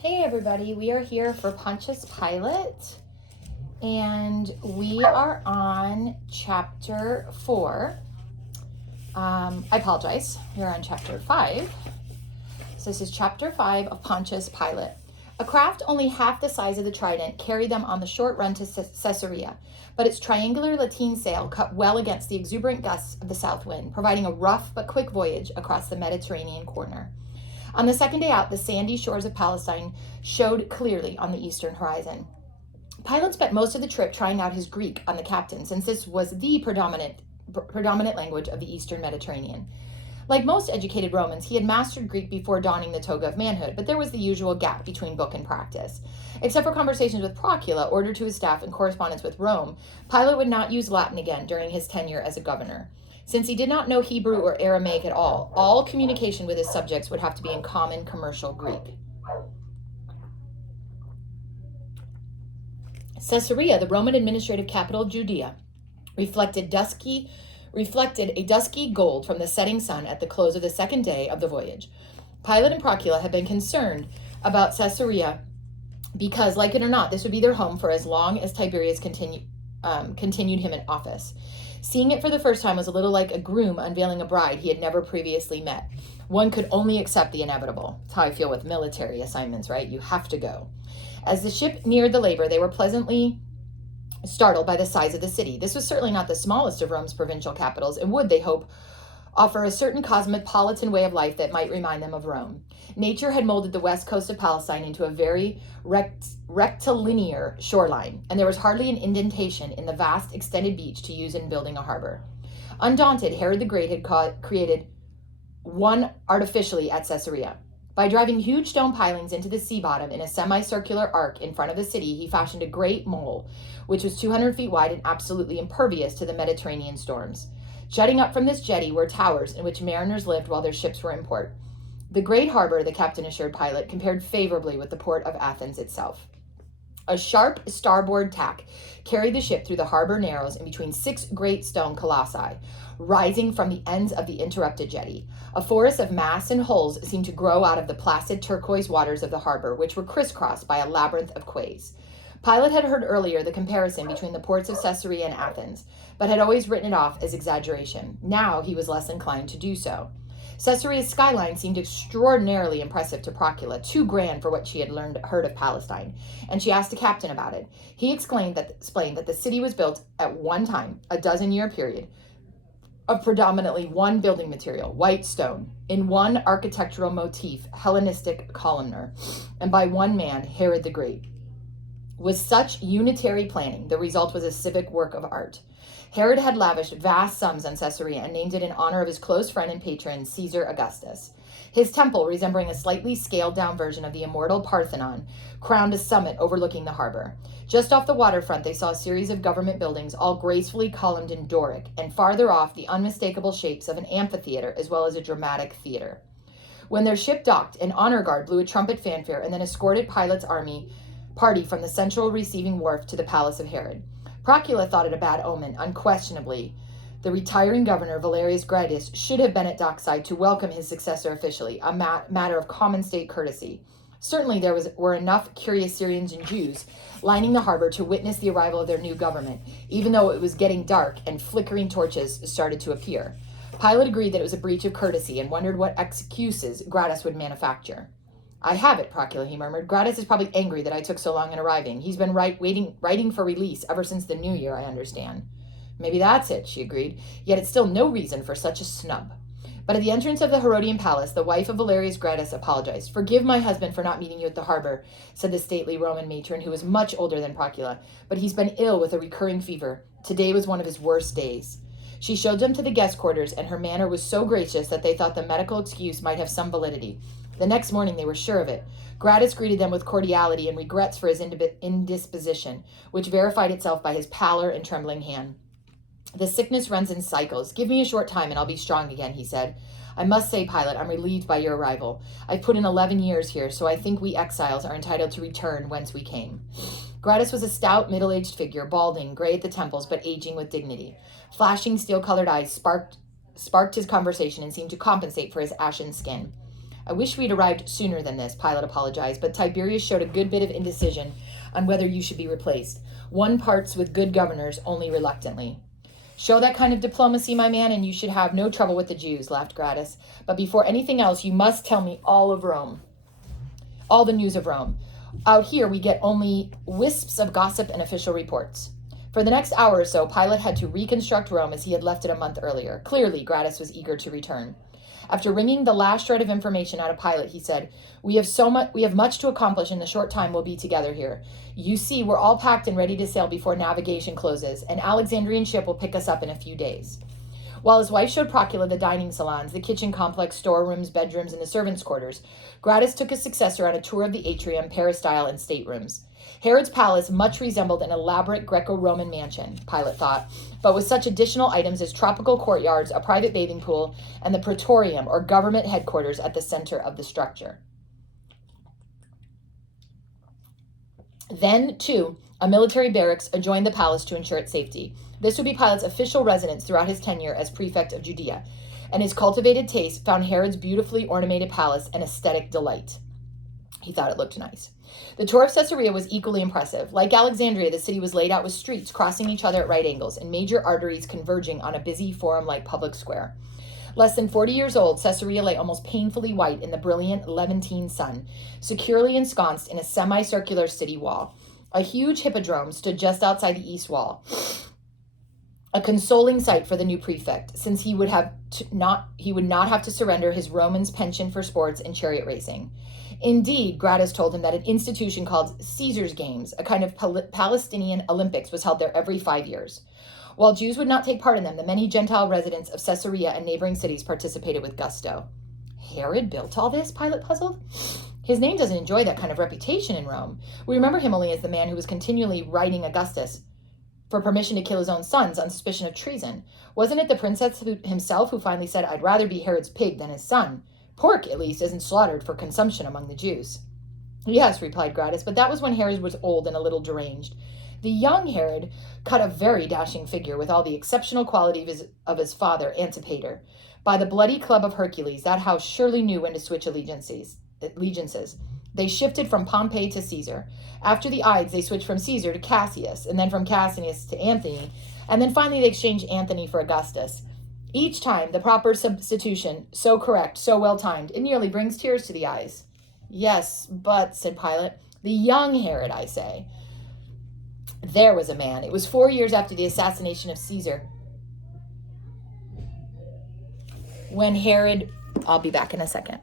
Hey everybody, we are here for Pontius Pilate, and we are on chapter 4. I apologize, we're on chapter 5. So this is chapter 5 of Pontius Pilate. A craft only half the size of the Trident carried them on the short run to Caesarea, but its triangular lateen sail cut well against the exuberant gusts of the south wind, providing a rough but quick voyage across the Mediterranean corner. On the second day out, the sandy shores of Palestine showed clearly on the eastern horizon. Pilate spent most of the trip trying out his Greek on the captain, since this was the predominant language of the eastern Mediterranean. Like most educated Romans, he had mastered Greek before donning the toga of manhood, but there was the usual gap between book and practice. Except for conversations with Procula, ordered to his staff, and correspondence with Rome, Pilate would not use Latin again during his tenure as a governor. Since he did not know Hebrew or Aramaic at all communication with his subjects would have to be in common commercial Greek. Caesarea, the Roman administrative capital of Judea, reflected a dusky gold from the setting sun at the close of the second day of the voyage. Pilate and Procula had been concerned about Caesarea because, like it or not, this would be their home for as long as Tiberius continued him in office. Seeing it for the first time was a little like a groom unveiling a bride he had never previously met. One could only accept the inevitable. That's how I feel with military assignments, right? You have to go. As the ship neared the labor, they were pleasantly startled by the size of the city. This was certainly not the smallest of Rome's provincial capitals, and would, they hope, offer a certain cosmopolitan way of life that might remind them of Rome. Nature had molded the west coast of Palestine into a very rectilinear shoreline, and there was hardly an indentation in the vast extended beach to use in building a harbor. Undaunted, Herod the Great had created one artificially at Caesarea. By driving huge stone pilings into the sea bottom in a semicircular arc in front of the city, he fashioned a great mole, which was 200 feet wide and absolutely impervious to the Mediterranean storms. Jutting up from this jetty were towers in which mariners lived while their ships were in port. The great harbor, the captain assured Pilate, compared favorably with the port of Athens itself. A sharp starboard tack carried the ship through the harbor narrows in between 6 great stone colossi, rising from the ends of the interrupted jetty. A forest of masts and hulls seemed to grow out of the placid turquoise waters of the harbor, which were crisscrossed by a labyrinth of quays. Pilate had heard earlier the comparison between the ports of Caesarea and Athens, but had always written it off as exaggeration. Now he was less inclined to do so. Caesarea's skyline seemed extraordinarily impressive to Procula, too grand for what she had heard of Palestine, and she asked the captain about it. He explained that the city was built at one time, a dozen-year period, of predominantly one building material, white stone, in one architectural motif, Hellenistic columnar, and by one man, Herod the Great. With such unitary planning, the result was a civic work of art. Herod had lavished vast sums on Caesarea and named it in honor of his close friend and patron, Caesar Augustus. His temple, resembling a slightly scaled-down version of the immortal Parthenon, crowned a summit overlooking the harbor. Just off the waterfront, they saw a series of government buildings, all gracefully columned in Doric, and farther off, the unmistakable shapes of an amphitheater as well as a dramatic theater. When their ship docked, an honor guard blew a trumpet fanfare and then escorted Pilate's party from the central receiving wharf to the palace of Herod. Procula thought it a bad omen. Unquestionably, the retiring governor, Valerius Gratus, should have been at dockside to welcome his successor officially, a matter of common state courtesy. Certainly there were enough curious Syrians and Jews lining the harbor to witness the arrival of their new government, even though it was getting dark and flickering torches started to appear. Pilate agreed that it was a breach of courtesy and wondered what excuses Gratus would manufacture. "I have it," Procula, he murmured. "Gratus is probably angry that I took so long in arriving. He's been writing for release ever since the New Year, I understand." "Maybe that's it," she agreed. "Yet it's still no reason for such a snub." But at the entrance of the Herodian palace, the wife of Valerius Gratus apologized. "Forgive my husband for not meeting you at the harbor," said the stately Roman matron, who was much older than Procula, "but he's been ill with a recurring fever. Today was one of his worst days." She showed them to the guest quarters, and her manner was so gracious that they thought the medical excuse might have some validity. The next morning they were sure of it. Gratus greeted them with cordiality and regrets for his indisposition, which verified itself by his pallor and trembling hand. "The sickness runs in cycles. Give me a short time and I'll be strong again," he said. "I must say, Pilate, I'm relieved by your arrival. I've put in 11 years here, so I think we exiles are entitled to return whence we came." Gratus was a stout, middle-aged figure, balding, gray at the temples, but aging with dignity. Flashing steel-colored eyes sparked his conversation and seemed to compensate for his ashen skin. I wish we'd arrived sooner than this, Pilate apologized, but Tiberius showed a good bit of indecision on whether you should be replaced. One parts with good governors only reluctantly. Show that kind of diplomacy, my man, and you should have no trouble with the Jews, laughed Gratus. But before anything else, you must tell me all of Rome. All the news of Rome. Out here, we get only wisps of gossip and official reports. For the next hour or so, Pilate had to reconstruct Rome as he had left it a month earlier. Clearly, Gratus was eager to return. After wringing the last shred of information out of Pilate, he said, We have much to accomplish in the short time we'll be together here. You see, we're all packed and ready to sail before navigation closes. An Alexandrian ship will pick us up in a few days. While his wife showed Procula the dining salons, the kitchen complex, storerooms, bedrooms, and the servants' quarters, Gratus took his successor on a tour of the atrium, peristyle, and staterooms. Herod's palace much resembled an elaborate Greco-Roman mansion, Pilate thought, but with such additional items as tropical courtyards, a private bathing pool, and the praetorium, or government headquarters, at the center of the structure. Then, too, a military barracks adjoined the palace to ensure its safety. This would be Pilate's official residence throughout his tenure as prefect of Judea, and his cultivated taste found Herod's beautifully ornamented palace an aesthetic delight. He thought it looked nice. The tour of Caesarea was equally impressive. Like Alexandria, the city was laid out with streets crossing each other at right angles and major arteries converging on a busy forum-like public square. Less than 40 years old, Caesarea lay almost painfully white in the brilliant Levantine sun, securely ensconced in a semicircular city wall. A huge hippodrome stood just outside the east wall, a consoling sight for the new prefect, since he would not have to surrender his Roman's penchant for sports and chariot racing. Indeed, Gratus told him that an institution called Caesar's Games, a kind of Palestinian Olympics, was held there every 5 years. While Jews would not take part in them, the many Gentile residents of Caesarea and neighboring cities participated with gusto. Herod built all this? Pilate puzzled. His name doesn't enjoy that kind of reputation in Rome. We remember him only as the man who was continually writing Augustus for permission to kill his own sons on suspicion of treason. Wasn't it the princeps himself who finally said, I'd rather be Herod's pig than his son? Pork, at least, isn't slaughtered for consumption among the Jews. Yes, replied Gratus, but that was when Herod was old and a little deranged. The young Herod cut a very dashing figure with all the exceptional qualities of his father, Antipater. By the bloody club of Hercules, that house surely knew when to switch allegiances. They shifted from Pompey to Caesar. After the Ides, they switched from Caesar to Cassius, and then from Cassius to Anthony, and then finally they exchanged Anthony for Augustus. Each time, the proper substitution, so correct, so well-timed, it nearly brings tears to the eyes. Yes, but, said Pilate, the young Herod, I say. There was a man. It was 4 years after the assassination of Caesar, when Herod... I'll be back in a second.